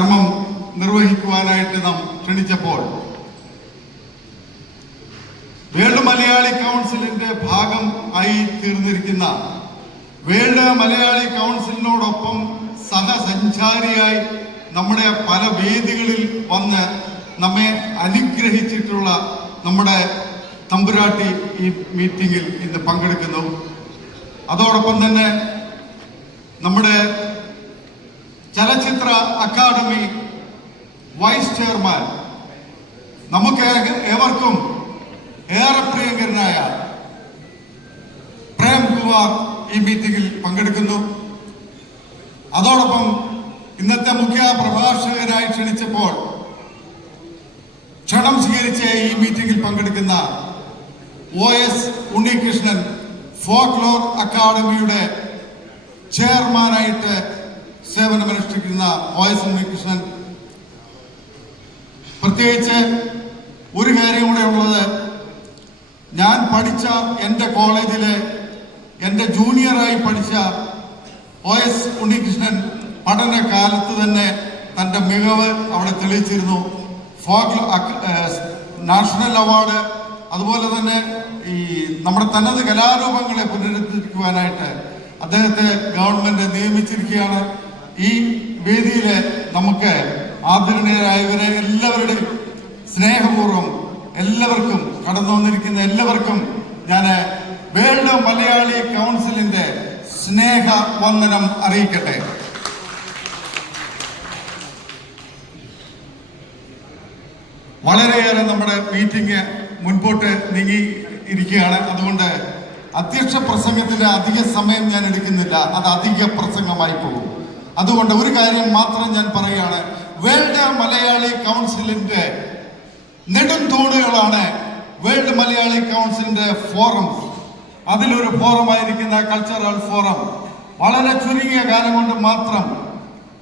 കർമ്മം നിർവഹിക്കുവാനായിട്ട് നാം ക്ഷണിച്ചപ്പോൾ വേൾഡ് മലയാളി കൗൺസിലിന്റെ ഭാഗം ആയി തീർന്നിരിക്കുന്ന വേൾഡ് മലയാളി കൗൺസിലിനോടൊപ്പം സഹസഞ്ചാരിയായി നമ്മുടെ പല വേദികളിൽ വന്ന് നമ്മെ അനുഗ്രഹിച്ചിട്ടുള്ള നമ്മുടെ തമ്പുരാട്ടി ഈ മീറ്റിംഗിൽ ഇന്ന് പങ്കെടുക്കുന്നു. അതോടൊപ്പം തന്നെ നമ്മുടെ ചലച്ചിത്ര അക്കാദമി വൈസ് ചെയർമാൻ, നമുക്ക് ഏവർക്കും ഏറെ പ്രിയങ്കരനായ പ്രേംകുമാർ ഈ മീറ്റിംഗിൽ പങ്കെടുക്കുന്നു. അതോടൊപ്പം ഇന്നത്തെ മുഖ്യ പ്രഭാഷകനായി ക്ഷണിച്ചപ്പോൾ ക്ഷണം സ്വീകരിച്ച ഈ മീറ്റിംഗിൽ പങ്കെടുക്കുന്ന OS ഉണ്ണികൃഷ്ണൻ, ഫോക്ലോർ അക്കാദമിയുടെ ചെയർമാനായിട്ട് സേവനമനുഷ്ഠിക്കുന്ന OS ഉണ്ണികൃഷ്ണൻ. പ്രത്യേകിച്ച് ഒരു കാര്യം കൂടെ ഉള്ളത്, ഞാൻ പഠിച്ച എൻ്റെ കോളേജിലെ എൻ്റെ ജൂനിയറായി പഠിച്ച OS ഉണ്ണികൃഷ്ണൻ പഠനകാലത്ത് തന്നെ തൻ്റെ മികവ് അവിടെ തെളിയിച്ചിരുന്നു. നാഷണൽ അവാർഡ്, അതുപോലെ തന്നെ ഈ നമ്മുടെ തനത് കലാരൂപങ്ങളെ പുനരുദ്ധരിക്കുവാനായിട്ട് അദ്ദേഹത്തെ ഗവൺമെന്റ് നിയമിച്ചിരിക്കുകയാണ്. ഈ വേദിയിൽ നമുക്ക് ആദരണീയരായവരെ എല്ലാവരുടെയും സ്നേഹപൂർവ്വം എല്ലാവർക്കും കടന്നു വന്നിരിക്കുന്ന എല്ലാവർക്കും ഞാൻ വേൾഡ് മലയാളി കൗൺസിലിന്റെ സ്നേഹ വന്ദനം അറിയിക്കട്ടെ. വളരെയേറെ നമ്മുടെ മീറ്റിംഗ് മുൻപോട്ട് നീങ്ങി ഇരിക്കുകയാണ്. അതുകൊണ്ട് അധ്യക്ഷ പ്രസംഗത്തിന്റെ അധിക സമയം ഞാൻ എടുക്കുന്നില്ല, അത് അധിക പ്രസംഗമായി പോകും. അതുകൊണ്ട് ഒരു കാര്യം മാത്രം ഞാൻ പറയുകയാണ്, വേൾഡ് മലയാളി കൗൺസിലിന്റെ നെടും തൂണുകളാണ് വേൾഡ് മലയാളി കൗൺസിലിന്റെ ഫോറംസ്. അതിലൊരു ഫോറമായിരിക്കുന്ന കൾച്ചറൽ ഫോറം വളരെ ചുരുങ്ങിയ കാലം കൊണ്ട് മാത്രം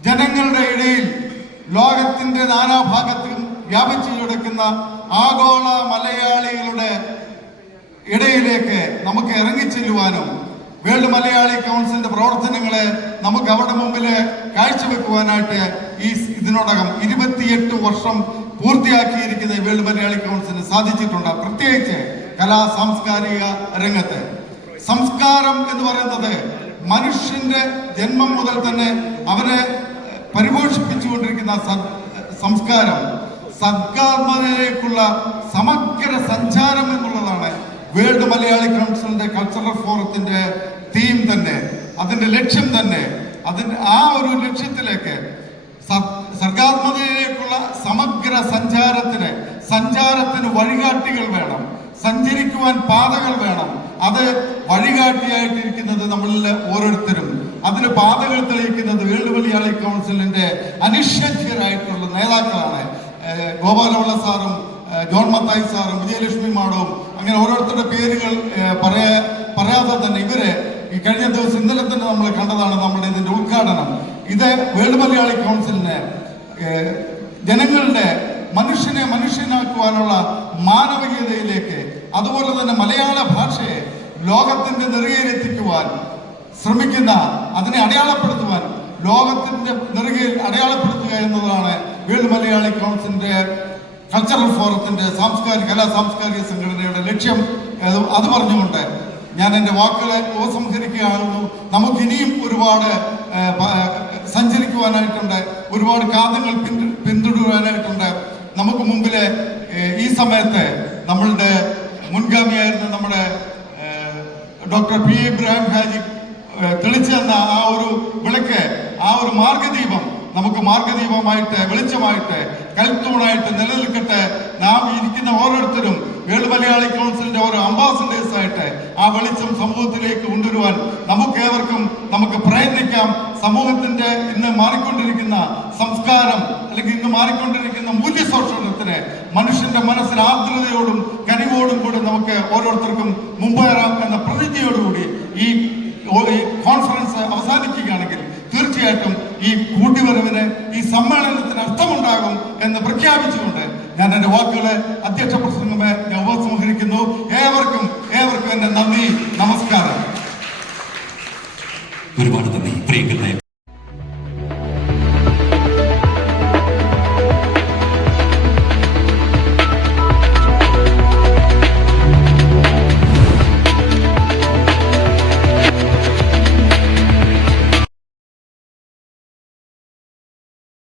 ജനങ്ങളുടെ ഇടയിൽ ലോകത്തിന്റെ നാനാഭാഗത്തും വ്യാപിച്ചു കിടക്കുന്ന ആഗോള മലയാളികളുടെ ഇടയിലേക്ക് നമുക്ക് ഇറങ്ങിച്ചെല്ലുവാനും വേൾഡ് മലയാളി കൗൺസിലിന്റെ പ്രവർത്തനങ്ങളെ നമുക്ക് അവരുടെ മുമ്പിൽ കാഴ്ചവെക്കുവാനായിട്ട് ഇതിനോടകം 28 വർഷം പൂർത്തിയാക്കിയിരിക്കുന്ന വേൾഡ് മലയാളി കൗൺസിലിന് സാധിച്ചിട്ടുണ്ട്. പ്രത്യേകിച്ച് കലാ സാംസ്കാരിക രംഗത്ത് സംസ്കാരം എന്ന് പറയുന്നത് മനുഷ്യന്റെ ജന്മം മുതൽ തന്നെ അവരെ പരിപോഷിപ്പിച്ചുകൊണ്ടിരിക്കുന്ന സംസ്കാരം, സദ്കർമ്മത്തിലേക്കുള്ള സമഗ്ര സഞ്ചാരം എന്നുള്ളതാണ് വേൾഡ് മലയാളി കൗൺസിലിന്റെ കൾച്ചറൽ ഫോറത്തിന്റെ തീം തന്നെ, അതിന്റെ ലക്ഷ്യം തന്നെ. ആ ഒരു ലക്ഷ്യത്തിലേക്ക് സർഗാത്മകതയിലേക്കുള്ള സമഗ്ര സഞ്ചാരത്തിന് വഴികാട്ടികൾ വേണം, സഞ്ചരിക്കുവാൻ പാതകൾ വേണം. അത് വഴികാട്ടിയായിട്ടിരിക്കുന്നത് നമ്മളിൽ ഓരോരുത്തരും. അതിന് പാതകൾ തെളിയിക്കുന്നത് വേൾഡ് മലയാളി കൗൺസിലിന്റെ അനിശ്ചിതരായിട്ടുള്ള നേതാക്കളാണ്. ഗോപാലപിള്ള സാറും ജോൺ മത്തായി സാറും വിജയലക്ഷ്മി മാഡവും, അങ്ങനെ ഓരോരുത്തരുടെ പേരുകൾ പറയാതെ തന്നെ ഇവര് ഈ കഴിഞ്ഞ ദിവസം ഇന്നലെ തന്നെ നമ്മൾ കണ്ടതാണ് നമ്മുടെ ഇതിന്റെ ഉദ്ഘാടനം. ഇത് വേൾഡ് മലയാളി കൗൺസിലിന് ജനങ്ങളുടെ മനുഷ്യനെ മനുഷ്യനാക്കുവാനുള്ള മാനവികതയിലേക്ക്, അതുപോലെ തന്നെ മലയാള ഭാഷയെ ലോകത്തിന്റെ നെറുകയിലെത്തിക്കുവാൻ ശ്രമിക്കുന്ന, അതിനെ അടയാളപ്പെടുത്തുവാൻ, ലോകത്തിന്റെ നെറുകയിൽ അടയാളപ്പെടുത്തുക എന്നതാണ് വേൾഡ് മലയാളി കൗൺസിലിന്റെ കൾച്ചറൽ ഫോറത്തിന്റെ കലാ സാംസ്കാരിക സംഘടനയുടെ ലക്ഷ്യം. അത് പറഞ്ഞുകൊണ്ട് ഞാൻ എൻ്റെ വാക്കുകളെ ഉപസംഹരിക്കുകയായിരുന്നു. നമുക്കിനിയും ഒരുപാട് സഞ്ചരിക്കുവാനായിട്ടുണ്ട്, ഒരുപാട് കാതങ്ങൾ പിന്തുടരാനായിട്ടുണ്ട്. നമുക്ക് മുമ്പില് ഈ സമയത്ത് നമ്മളുടെ മുൻഗാമിയായിരുന്ന നമ്മുടെ ഡോക്ടർ P. ഇബ്രാഹിം ഹാജി തെളിച്ചു തന്ന ആ ഒരു വിളക്ക്, ആ ഒരു മാർഗദീപം നമുക്ക് മാർഗദീപമായിട്ട്, വെളിച്ചമായിട്ട്, കൽത്തൂണായിട്ട് നിലനിൽക്കട്ടെ. നാം ഇരിക്കുന്ന ഓരോരുത്തരും വേൾഡ് മലയാളി കൗൺസിലിന്റെ ഓരോ അംബാസഡേഴ്സ് ആയിട്ട് ആ വെളിച്ചം സമൂഹത്തിലേക്ക് കൊണ്ടുവരുവാൻ നമുക്ക് പ്രയത്നിക്കാം. സമൂഹത്തിന്റെ ഇന്ന് മാറിക്കൊണ്ടിരിക്കുന്ന സംസ്കാരം, അല്ലെങ്കിൽ ഇന്ന് മാറിക്കൊണ്ടിരിക്കുന്ന മൂല്യശോഷണത്തിന് മനുഷ്യന്റെ മനസ്സിൽ ആർദ്രതയോടും കനിവോടും കൂടി നമുക്ക് ഓരോരുത്തർക്കും മുമ്പേറാം എന്ന പ്രതിജ്ഞയോടുകൂടി ഈ കോൺഫറൻസ് അവസാനിക്കുകയാണെങ്കിൽ തീർച്ചയായിട്ടും ഈ കൂട്ടിവരവിന്, ഈ സമ്മേളനത്തിന് അർത്ഥമുണ്ടാകും എന്ന് പ്രഖ്യാപിച്ചുകൊണ്ട് ഞാൻ എൻ്റെ വാക്കുകളെ അധ്യക്ഷ പ്രസംഗമേ ഞാൻ ഉപസംഹരിക്കുന്നു. ഏവർക്കും എൻ്റെ നന്ദി, നമസ്കാരം. ഒരുപാട് നന്ദി പ്രിയങ്കരനായ